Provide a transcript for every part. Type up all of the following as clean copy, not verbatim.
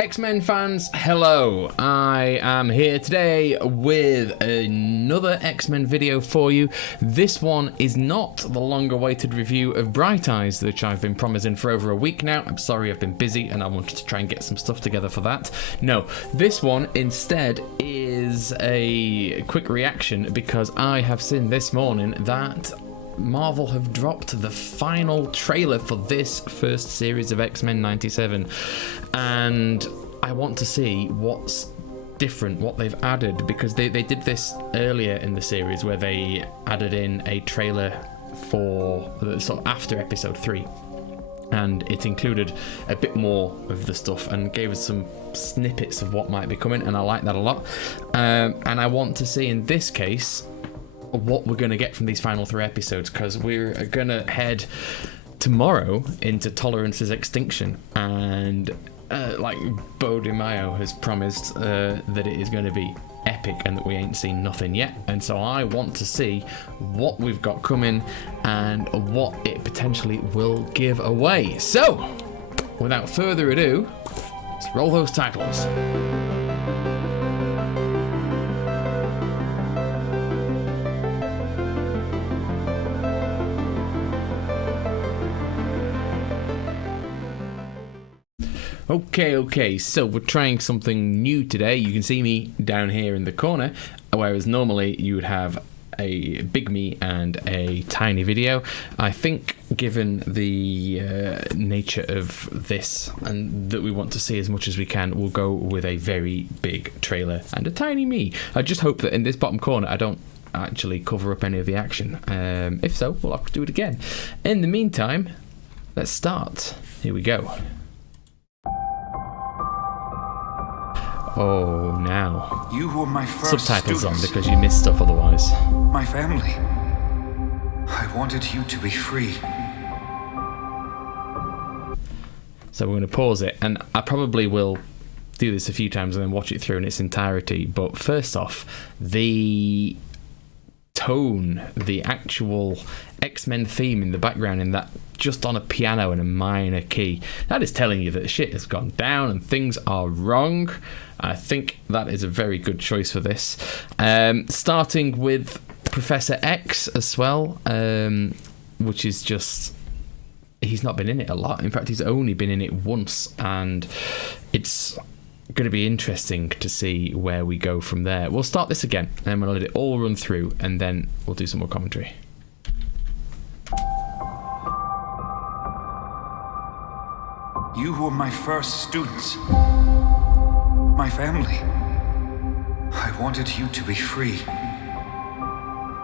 X-Men fans, hello. I am here today with another X-Men video for you. This one is not the long-awaited review of Bright Eyes, which I've been promising for over a week now. I'm sorry, I've been busy and I wanted to try and get some stuff together for that. No, this one instead is a quick reaction because I have seen this morning that Marvel have dropped the final trailer for this first series of X-Men 97, and I want to see what's different, what they've added, because they did this earlier in the series where they added in a trailer for the sort of after episode 3, and it included a bit more of the stuff and gave us some snippets of what might be coming, and I like that a lot. And I want to see in this case what we're going to get from these final 3 episodes, because we're going to head tomorrow into Tolerance's Extinction, and like Bo DiMaio has promised that it is going to be epic and that we ain't seen nothing yet, and so I want to see what we've got coming and what it potentially will give away. So without further ado, let's roll those titles. Okay, so we're trying something new today. You can see me down here in the corner, whereas normally you would have a big me and a tiny video. I think given the nature of this and that we want to see as much as we can, we'll go with a very big trailer and a tiny me. I just hope that in this bottom corner I don't actually cover up any of the action. If so, we'll have to do it again. In the meantime, let's start. Here we go. Oh, now. You were my first subtitles students. on because you missed stuff otherwise. My family. I wanted you to be free. So we're going to pause it, and I probably will do this a few times and then watch it through in its entirety. But first off, the tone, the actual X-Men theme in the background, in that just on a piano in a minor key, that is telling you that shit has gone down and things are wrong. I think that is a very good choice for this. Starting with Professor X as well, which is just, he's not been in it a lot. In fact, he's only been in it once, and it's going to be interesting to see where we go from there. We'll start this again, and then we'll let it all run through, and then we'll do some more commentary. You were my first students. My family. I wanted you to be free.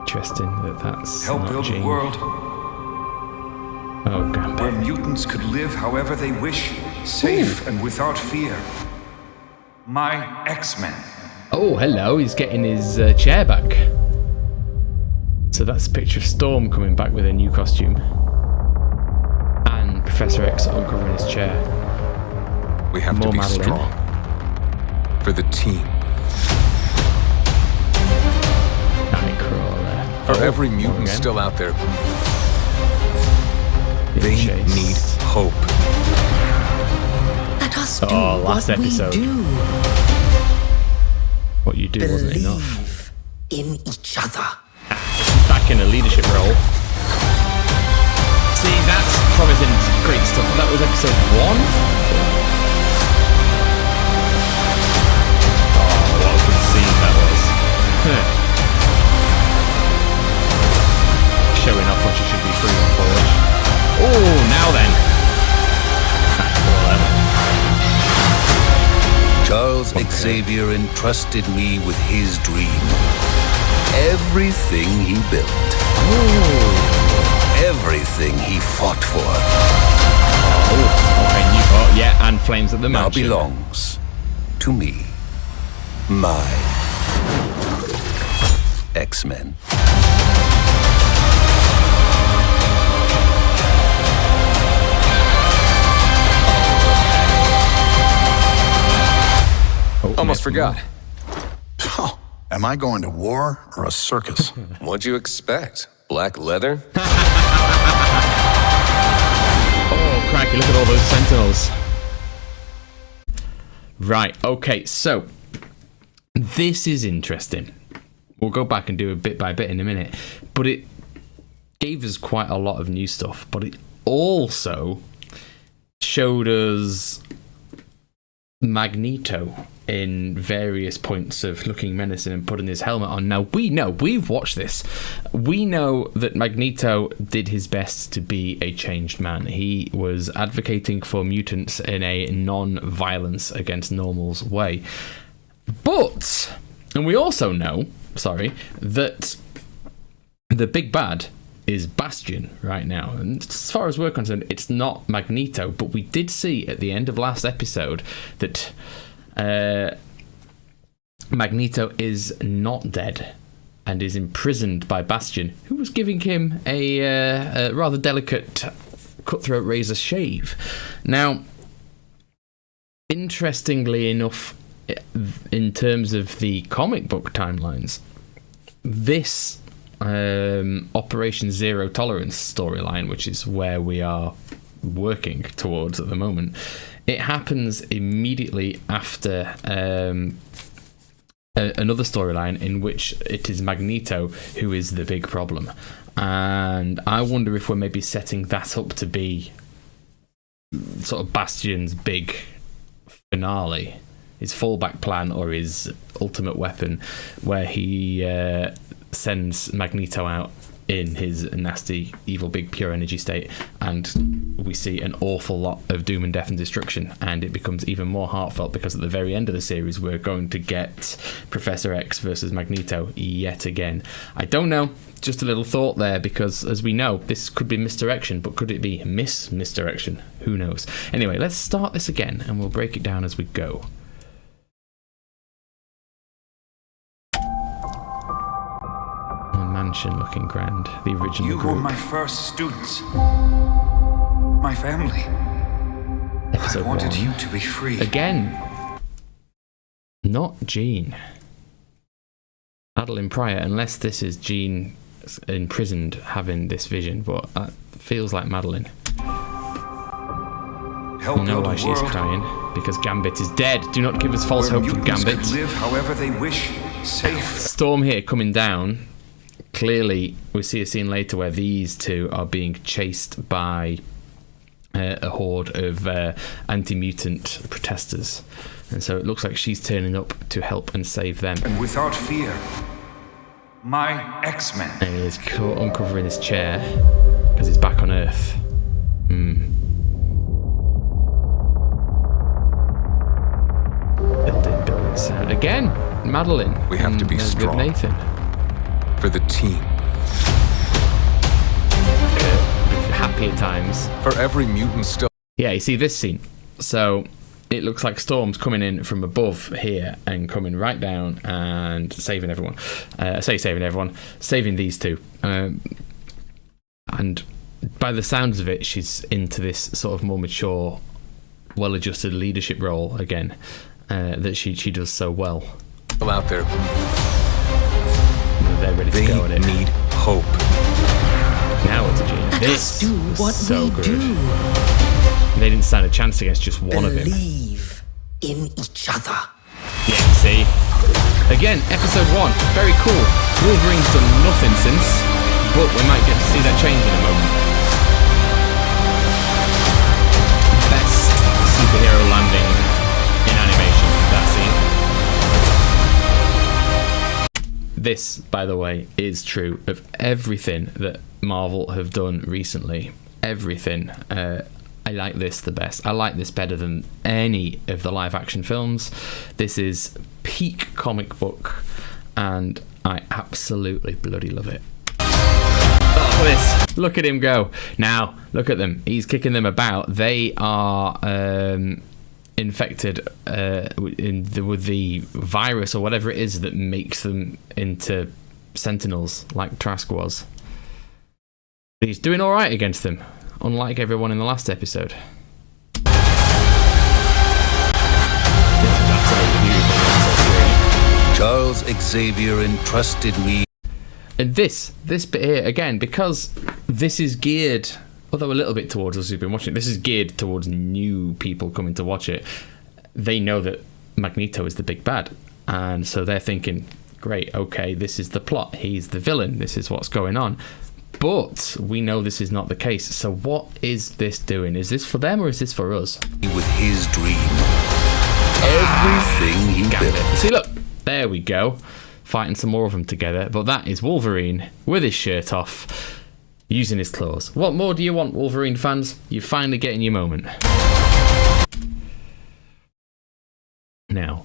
Interesting that's Help not build Jean. a world Oh, God. where mutants could live however they wish, safe and without fear. My X-Men. Oh, hello, he's getting his chair back. So that's a picture of Storm coming back with a new costume. And Professor X uncovering his chair. We have More to be Madeline. strong. For the team. Nightcrawler. For every one mutant again. still out there, Being they chased. need hope. Let us do Oh, last what episode. we do. What you do wasn't enough. Believe in each other. Back in a leadership role. See, that's promising great stuff. That was episode 1. Oh, what a good scene that was. Showing off what you should be free on forward. Oh, now then. Charles Xavier entrusted me with his dream. Everything he built. Everything he fought for Oh, okay, new part. Yeah, and Flames at the now Mansion. belongs to me. My X-Men. Oh, Almost forgot. Oh, am I going to war or a circus? What'd you expect? Black leather? Oh, crikey, look at all those sentinels. Right, okay, so this is interesting. We'll go back and do a bit by bit in a minute, but it gave us quite a lot of new stuff, but it also showed us Magneto in various points of looking menacing and putting his helmet on. Now, we've watched this. We know that Magneto did his best to be a changed man. He was advocating for mutants in a non-violence against normals way. But, and we also know, that the big bad is Bastion right now. And as far as we're concerned, it's not Magneto, but we did see at the end of last episode that Magneto is not dead and is imprisoned by Bastion, who was giving him a rather delicate cutthroat razor shave. Now, interestingly enough, in terms of the comic book timelines, this Operation Zero Tolerance storyline, which is where we are working towards at the moment, it happens immediately after another storyline in which it is Magneto who is the big problem. And I wonder if we're maybe setting that up to be sort of Bastion's big finale, his fallback plan or his ultimate weapon, where he sends Magneto out in his nasty, evil, big, pure energy state, and we see an awful lot of doom and death and destruction, and it becomes even more heartfelt because at the very end of the series we're going to get Professor X versus Magneto yet again. I don't know, just a little thought there, because as we know, this could be misdirection, but could it be misdirection? Who knows? Anyway, let's start this again and we'll break it down as we go. Mansion looking grand, the original You group. were my first students. My family. Episode I wanted 1. you to be free. Again, not Jean. Madeline Pryor, unless this is Jean imprisoned having this vision, but it feels like Madeline. Help You know build why a she's world crying? Because Gambit is dead. Do not give us false where hope from mutants Gambit. could live however they wish, safe. Storm here coming down. Clearly, we see a scene later where these two are being chased by a horde of anti-mutant protesters. And so it looks like she's turning up to help and save them. And without fear, my X-Men. And he is uncovering his chair because he's back on Earth. Building sound. Again, Madeline. We have to be with strong. Nathan. For the team. Happier times. For every mutant still. Yeah, you see this scene. So it looks like Storm's coming in from above here and coming right down and saving everyone. Saving these two. And by the sounds of it, she's into this sort of more mature, well-adjusted leadership role again that she does so well. Out there. They're ready to They go at it. need hope. Now it's a genius. Let us do what so we good. do. They didn't stand a chance against just one of him. Believe in each other. Yeah, see? Again, episode 1, very cool. Wolverine's done nothing since, but we might get to see that change in a moment. Best superhero landing in animation, that scene. This, by the way, is true of everything that Marvel have done recently. Everything. I like this the best. I like this better than any of the live action films. This is peak comic book, and I absolutely bloody love it. Oh, look at this. Look at him go. Now, look at them. He's kicking them about. They are infected with the virus or whatever it is that makes them into sentinels, like Trask was. He's doing all right against them, unlike everyone in the last episode. This is absolutely beautiful. Charles Xavier entrusted me. And this bit here, again, because this is geared, although a little bit towards us who've been watching it, this is geared towards new people coming to watch it. they know that Magneto is the big bad, and so they're thinking, great, okay, this is the plot, he's the villain, this is what's going on. But we know this is not the case. So what is this doing? Is this for them or is this for us? With his dream. Everything he built. See, look, there we go. Fighting some more of them together. But that is Wolverine with his shirt off, using his claws. What more do you want, Wolverine fans? You're finally getting your moment. Now,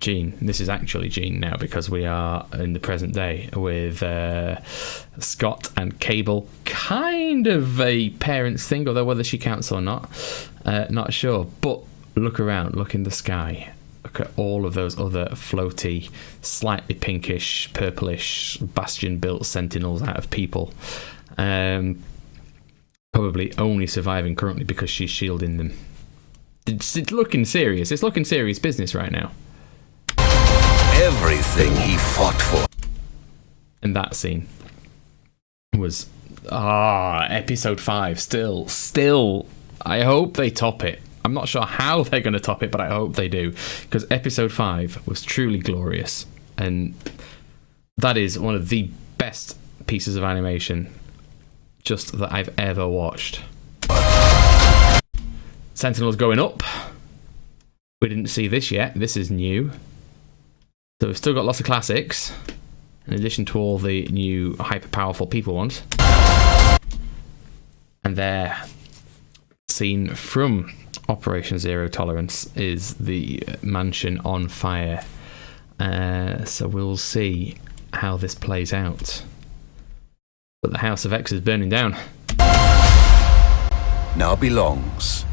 Jean. This is actually Jean now, because we are in the present day with Scott and Cable. Kind of a parents thing, although whether she counts or not, not sure. But look around, look in the sky. Look at all of those other floaty, slightly pinkish, purplish, Bastion-built sentinels out of people. Probably only surviving currently because she's shielding them. It's looking serious. It's looking serious business right now. Everything he fought for. And that scene was episode 5. Still, I hope they top it. I'm not sure how they're going to top it, but I hope they do, because episode 5 was truly glorious, and that is one of the best pieces of animation just that I've ever watched. Sentinels going up. We didn't see this yet. This is new. So we've still got lots of classics, in addition to all the new hyper-powerful people ones. And their scene from Operation Zero Tolerance is the mansion on fire. So we'll see how this plays out. But the House of X is burning down. Now belongs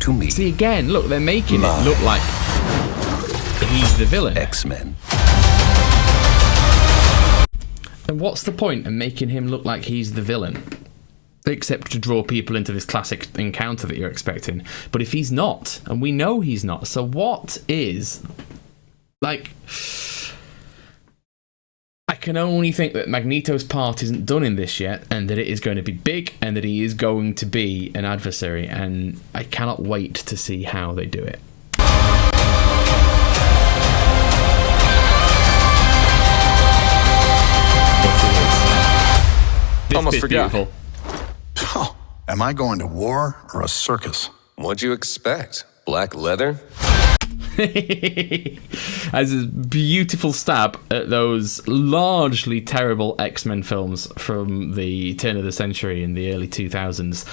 to me. See, again, look, they're making it look like he's the villain. X-Men. And what's the point of making him look like he's the villain? Except to draw people into this classic encounter that you're expecting. But if he's not, and we know he's not, so what is... Like... I can only think that Magneto's part isn't done in this yet, and that it is going to be big, and that he is going to be an adversary, and I cannot wait to see how they do it. Almost forgot. Beautiful. Oh, am I going to war or a circus? What'd you expect? Black leather? As a beautiful stab at those largely terrible X-Men films from the turn of the century in the early 2000s.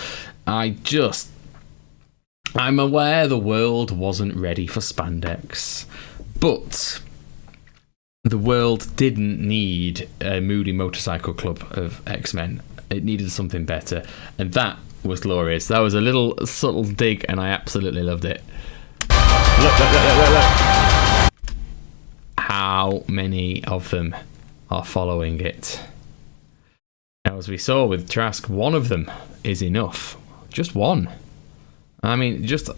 I'm aware the world wasn't ready for spandex, but the world didn't need a moody motorcycle club of X-Men. It needed something better, and that was glorious. That was a little subtle dig, and I absolutely loved it. Look. How many of them are following it? Now, as we saw with Trask, one of them is enough. Just one. I mean, just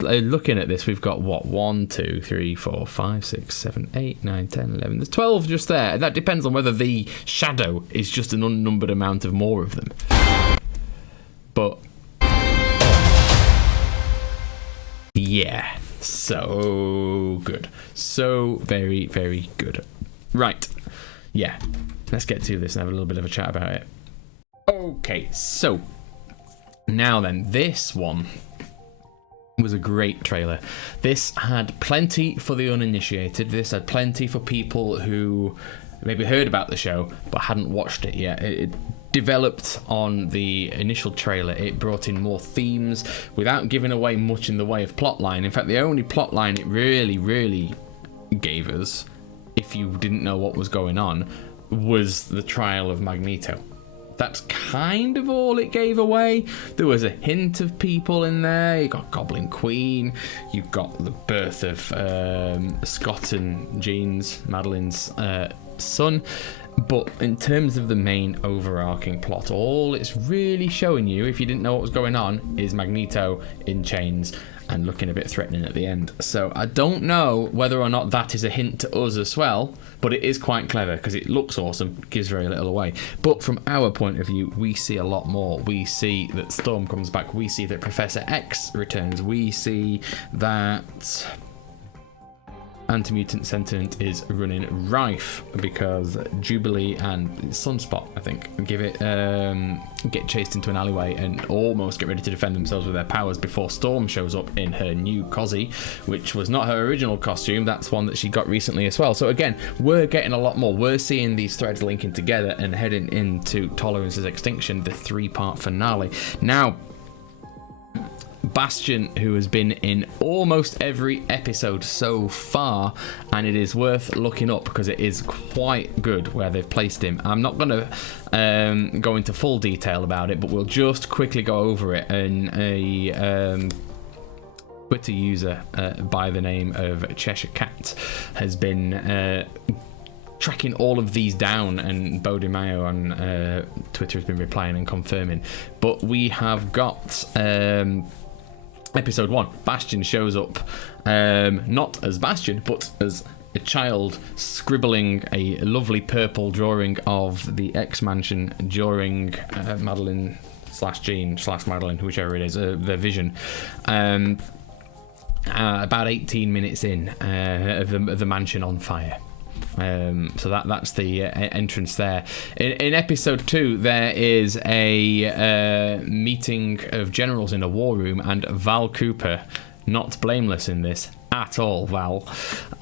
looking at this, we've got what? 1, 2, 3, 4, 5, 6, 7, 8, 9, 10, 11. There's 12 just there. And that depends on whether the shadow is just an unnumbered amount of more of them. But yeah, so good. So very, very good. Right. Yeah. Let's get to this and have a little bit of a chat about it. Okay, so now then, this one was a great trailer. This had plenty for the uninitiated. This had plenty for people who maybe heard about the show but hadn't watched it yet. It developed on the initial trailer. It brought in more themes without giving away much in the way of plotline. In fact, the only plotline it really gave us, if you didn't know what was going on, was the trial of Magneto. That's kind of all it gave away. There was a hint of people in there. You got Goblin Queen. You've got the birth of Scott and Jean's, Madeline's son. But in terms of the main overarching plot, all it's really showing you, if you didn't know what was going on, is Magneto in chains and looking a bit threatening at the end. So I don't know whether or not that is a hint to us as well, but it is quite clever because it looks awesome, gives very little away. But from our point of view, we see a lot more. We see that Storm comes back, we see that Professor X returns, we see that Anti-Mutant Sentiment is running rife because Jubilee and Sunspot, I think, get chased into an alleyway and almost get ready to defend themselves with their powers before Storm shows up in her new cozy, which was not her original costume. That's one that she got recently as well. So again, we're getting a lot more. We're seeing these threads linking together and heading into Tolerance's Extinction, the 3-part finale. Now, Bastion, who has been in almost every episode so far, and it is worth looking up because it is quite good where they've placed him. I'm not going to go into full detail about it, but we'll just quickly go over it. And a Twitter user by the name of Cheshire Cat has been tracking all of these down, and Bo DiMaio on Twitter has been replying and confirming. But we have got episode 1. Bastion shows up, not as Bastion, but as a child scribbling a lovely purple drawing of the X Mansion during Madeline / Jean / Madeline, whichever it is, their vision. About 18 minutes in of the mansion on fire. So that's the entrance there. In episode 2, there is a meeting of generals in a war room, and Val Cooper, not blameless in this at all, Val,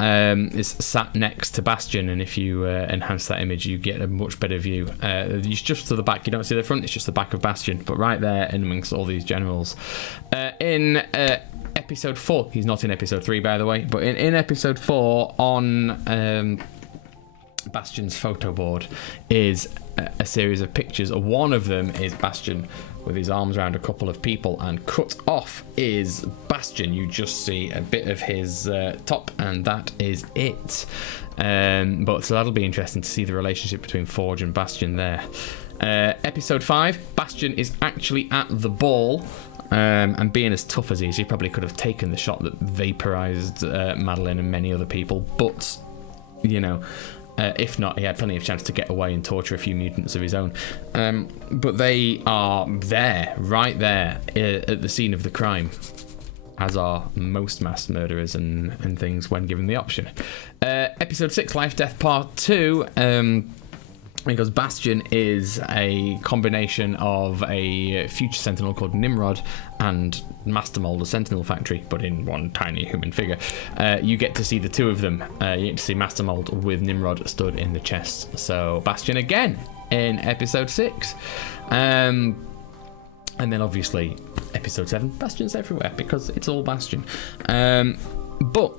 is sat next to Bastion, and if you enhance that image, you get a much better view. It's just to the back, you don't see the front, it's just the back of Bastion, but right there in amongst all these generals. In episode 4, he's not in episode 3, by the way, but in episode 4, on Bastion's photo board is a series of pictures. One of them is Bastion with his arms around a couple of people, and cut off is Bastion. You just see a bit of his top, and that is it. But so that'll be interesting to see the relationship between Forge and Bastion there. Episode 5, Bastion is actually at the ball. And being as tough as he is, he probably could have taken the shot that vaporized Madeline and many other people, but you know, if not, he had plenty of chance to get away and torture a few mutants of his own. But they are there, right there, at the scene of the crime, as are most mass murderers and things when given the option. Episode 6, Life Death Part 2, because Bastion is a combination of a future Sentinel called Nimrod and Master Mold, a Sentinel factory, but in one tiny human figure. You get to see the two of them. You get to see Master Mold with Nimrod stood in the chest. So Bastion again in episode 6. And then obviously episode 7, Bastion's everywhere because it's all Bastion. But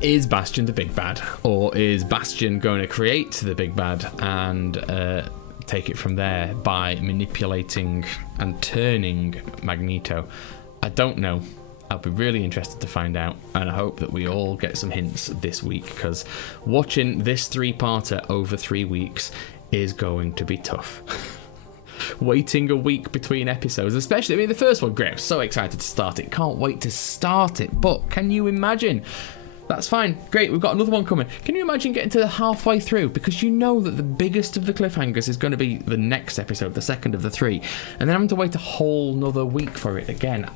is Bastion the big bad, or is Bastion going to create the big bad and take it from there by manipulating and turning Magneto? I don't know. I'll be really interested to find out, and I hope that we all get some hints this week, because watching this 3-parter over 3 weeks is going to be tough. Waiting a week between episodes, especially, I mean, the first one, great, I was so excited to start it, can't wait to start it, but can you imagine? That's fine, great, we've got another one coming. Can you imagine getting to the halfway through? Because you know that the biggest of the cliffhangers is going to be the next episode, the second of the 3, and then having to wait a whole nother week for it again.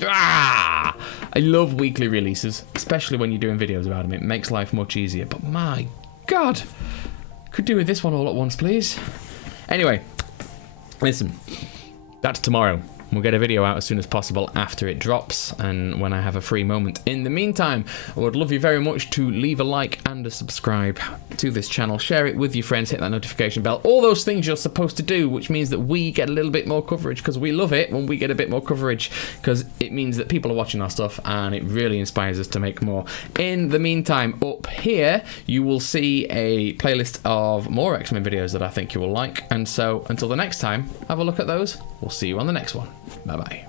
I love weekly releases, especially when you're doing videos about them. It makes life much easier, but my God, could do with this one all at once, please. Anyway, listen, that's tomorrow. We'll get a video out as soon as possible after it drops and when I have a free moment. In the meantime, I would love you very much to leave a like and a subscribe to this channel. Share it with your friends, hit that notification bell. All those things you're supposed to do, which means that we get a little bit more coverage, because we love it when we get a bit more coverage, because it means that people are watching our stuff and it really inspires us to make more. In the meantime, up here, you will see a playlist of more X-Men videos that I think you will like. And so until the next time, have a look at those. We'll see you on the next one. Bye-bye.